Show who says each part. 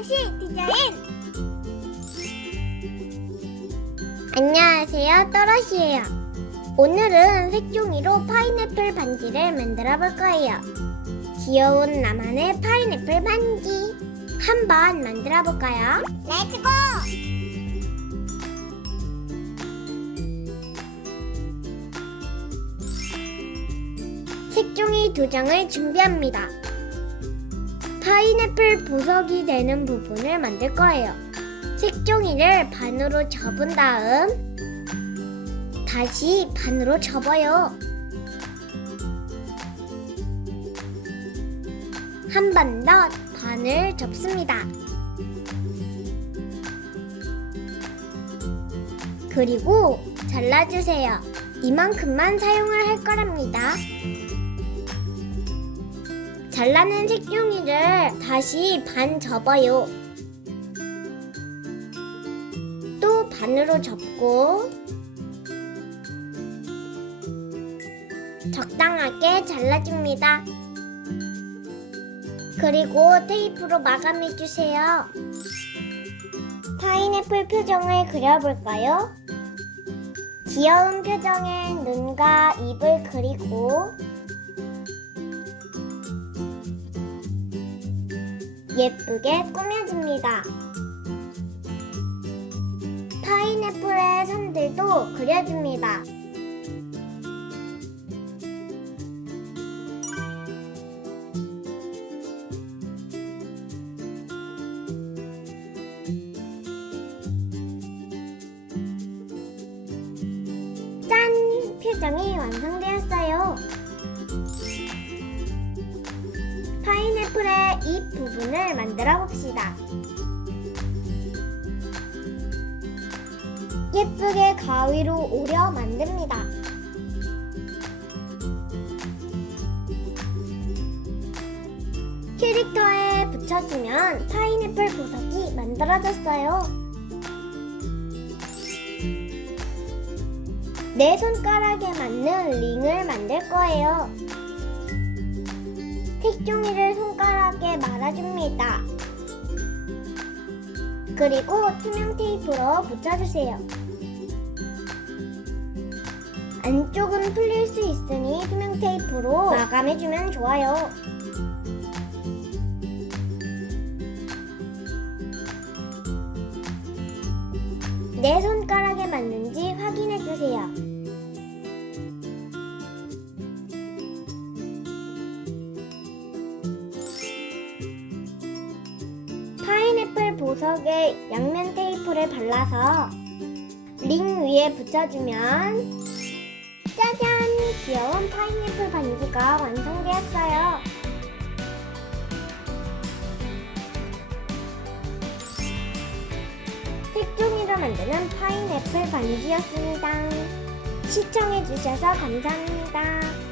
Speaker 1: 또라시 디자인 안녕하세요 또라시예요 오늘은 색종이로 파인애플 반지를 만들어 볼 거예요 귀여운 나만의 파인애플 반지 한번 만들어 볼까요? 렛츠고! 색종이 두 장을 준비합니다. 파인애플 보석이 되는 부분을 만들 거예요. 색종이를 반으로 접은 다음 다시 반으로 접어요. 한 번 더 반을 접습니다. 그리고 잘라주세요. 이만큼만 사용을 할 거랍니다. 잘라낸 색종이를 다시 반 접어요. 또 반으로 접고 적당하게 잘라줍니다. 그리고 테이프로 마감해주세요. 파인애플 표정을 그려볼까요? 귀여운 표정의 눈과 입을 그리고 예쁘게 꾸며줍니다. 파인애플의 선들도 그려줍니다. 짠! 표정이 완성되었어요. 파인애플의 잎 부분을 만들어 봅시다. 예쁘게 가위로 오려 만듭니다. 캐릭터에 붙여주면 파인애플 보석이 만들어졌어요. 내 손가락에 맞는 링을 만들 거예요. 색종이를 손가락에 말아줍니다. 그리고 투명 테이프로 붙여주세요. 안쪽은 풀릴 수 있으니 투명 테이프로 마감해주면 좋아요. 내 손가락 보석에 양면 테이프를 발라서 링 위에 붙여주면 짜잔! 귀여운 파인애플 반지가 완성되었어요. 색종이로 만드는 파인애플 반지였습니다. 시청해주셔서 감사합니다.